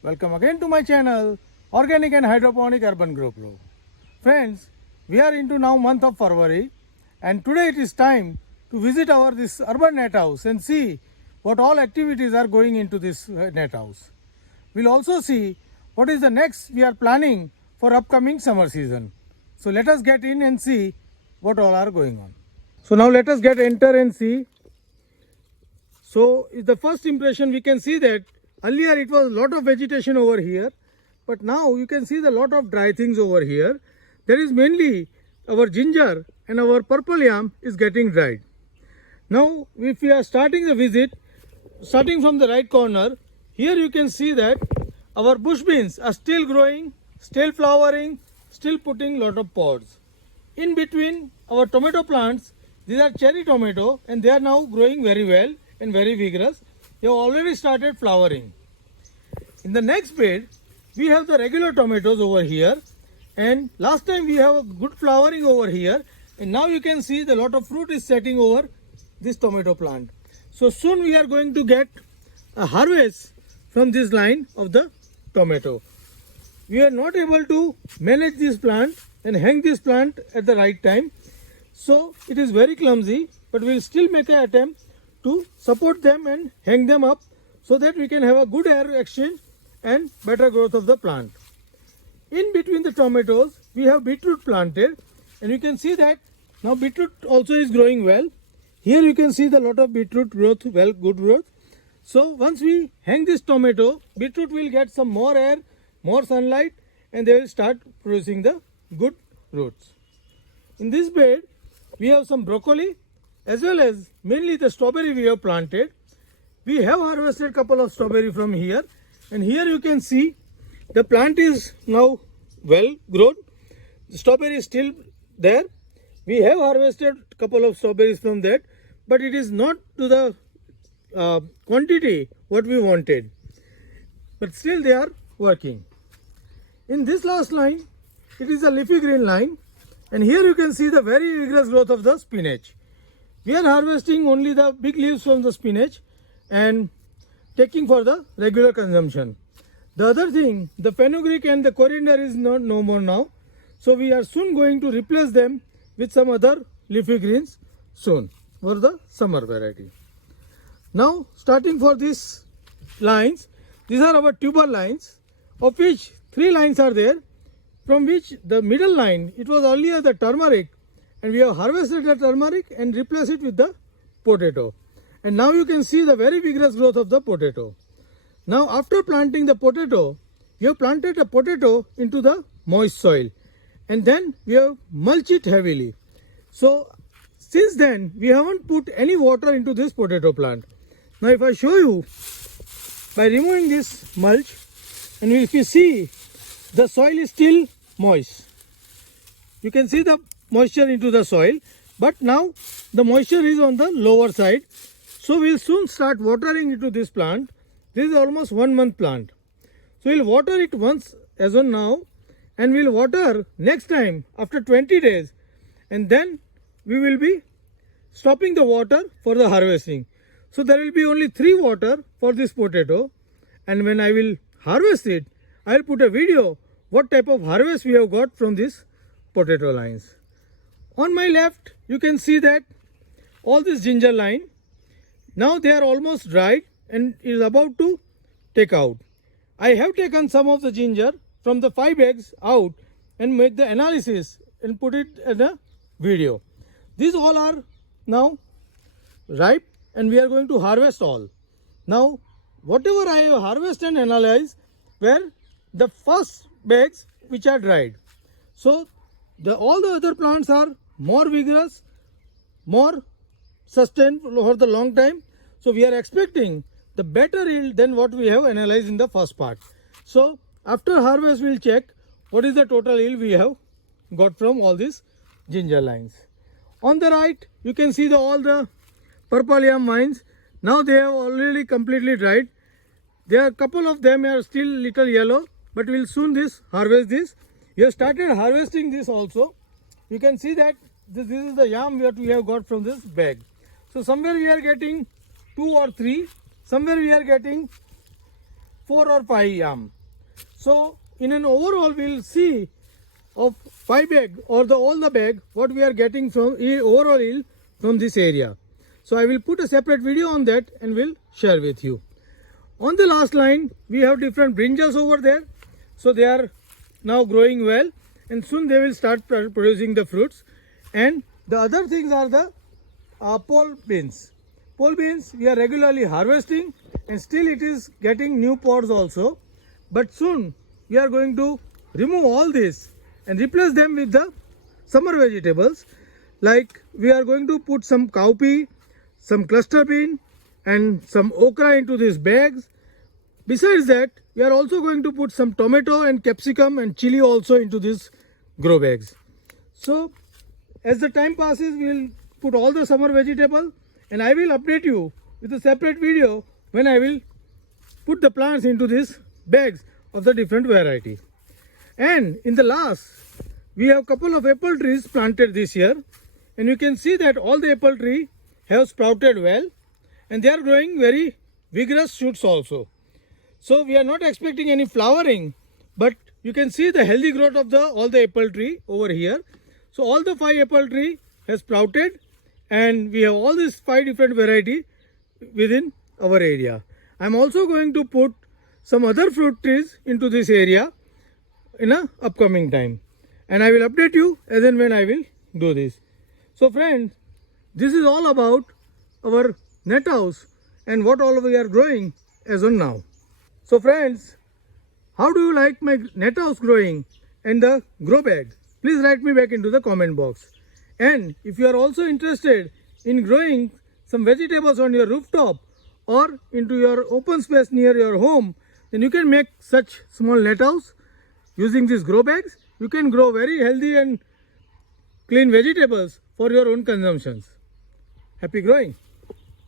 Welcome again to my channel, Organic and Hydroponic Urban Grow Pro. Friends, we are into now month of February, and today it is time to visit our this urban net house and see what all activities are going into this net house. We'll also see what is the next we are planning for upcoming summer season. So let us get in and see what all are going on. So now let us enter and see. So the first impression we can see that earlier it was a lot of vegetation over here, but now you can see the lot of dry things over here. There is mainly our ginger and our purple yam is getting dried. Now if we are starting the visit, starting from the right corner, here you can see that our bush beans are still growing, still flowering, still putting lot of pods. In between our tomato plants, these are cherry tomato and they are now growing very well and very vigorous. They have already started flowering. In the next bed, we have the regular tomatoes over here, and last time we have a good flowering over here, and now you can see the lot of fruit is setting over this tomato plant. So soon we are going to get a harvest from this line of the tomato. We are not able to manage this plant and hang this plant at the right time, so it is very clumsy, but we will still make an attempt to support them and hang them up so that we can have a good air exchange and better growth of the plant. In between the tomatoes, we have beetroot planted, and you can see that now beetroot also is growing well. Here you can see the lot of beetroot growth, well, good growth. So once we hang this tomato, beetroot will get some more air, more sunlight, and they will start producing the good roots. In this bed, we have some broccoli as well as mainly the strawberry we have planted. We have harvested couple of strawberry from here, and here you can see the plant is now well grown. The strawberry is still there. We have harvested couple of strawberries from that, but it is not to the quantity what we wanted, but still they are working. In this last line, it is a leafy green line, and here you can see the very vigorous growth of the spinach. We are harvesting only the big leaves from the spinach and taking for the regular consumption. The other thing, the fenugreek and the coriander is no more now, so we are soon going to replace them with some other leafy greens soon for the summer variety. Now starting for these lines, these are our tuber lines, of which 3 lines are there, from which the middle line, it was earlier the turmeric, and we have harvested the turmeric and replaced it with the potato. And now you can see the very vigorous growth of the potato. Now after planting the potato, you have planted a potato into the moist soil, and then we have mulched it heavily. So since then we haven't put any water into this potato plant. Now if I show you by removing this mulch, and if you see the soil is still moist, you can see the moisture into the soil, but now the moisture is on the lower side, so we will soon start watering into this plant. This is almost 1 month plant, so we will water it once as on now, and we will water next time after 20 days, and then we will be stopping the water for the harvesting. So there will be only 3 water for this potato, and when I will harvest it, I will put a video what type of harvest we have got from these potato lines. On my left, you can see that all this ginger line, now they are almost dried and is about to take out. I have taken some of the ginger from the 5 eggs out and made the analysis and put it in a video. These all are now ripe and we are going to harvest all. Now whatever I have harvested and analyzed were the first bags which are dried. So all the other plants are more vigorous, more sustained for the long time. So we are expecting the better yield than what we have analyzed in the first part. So after harvest we will check what is the total yield we have got from all these ginger lines. On the right you can see all the purple yam vines. Now they have already completely dried. There are a couple of them are still little yellow, but we will soon harvest this. We have started harvesting this also. You can see that this is the yam that we have got from this bag. So somewhere we are getting 2 or 3, somewhere we are getting 4 or 5 yam. So in an overall we'll see of 5 bag or all the bag what we are getting from overall yield from this area. So I will put a separate video on that and will share with you. On the last line we have different brinjals over there. So they are now growing well and soon they will start producing the fruits. And the other things are the pole beans. Pole beans we are regularly harvesting and still it is getting new pods also. But soon we are going to remove all this and replace them with the summer vegetables. Like we are going to put some cowpea, some cluster bean and some okra into these bags. Besides that, we are also going to put some tomato and capsicum and chili also into these grow bags. So as the time passes, we will put all the summer vegetable and I will update you with a separate video when I will put the plants into these bags of the different varieties. And in the last, we have couple of apple trees planted this year and you can see that all the apple tree have sprouted well and they are growing very vigorous shoots also. So we are not expecting any flowering, but you can see the healthy growth of all the apple tree over here. So all the 5 apple tree has sprouted and we have all these 5 different variety within our area. I am also going to put some other fruit trees into this area in a upcoming time and I will update you as and when I will do this. So friends, this is all about our net house and what all we are growing as on now. So friends, how do you like my net house growing and the grow bag? Please write me back into the comment box. And if you are also interested in growing some vegetables on your rooftop or into your open space near your home, then you can make such small net house using these grow bags. You can grow very healthy and clean vegetables for your own consumptions. Happy growing!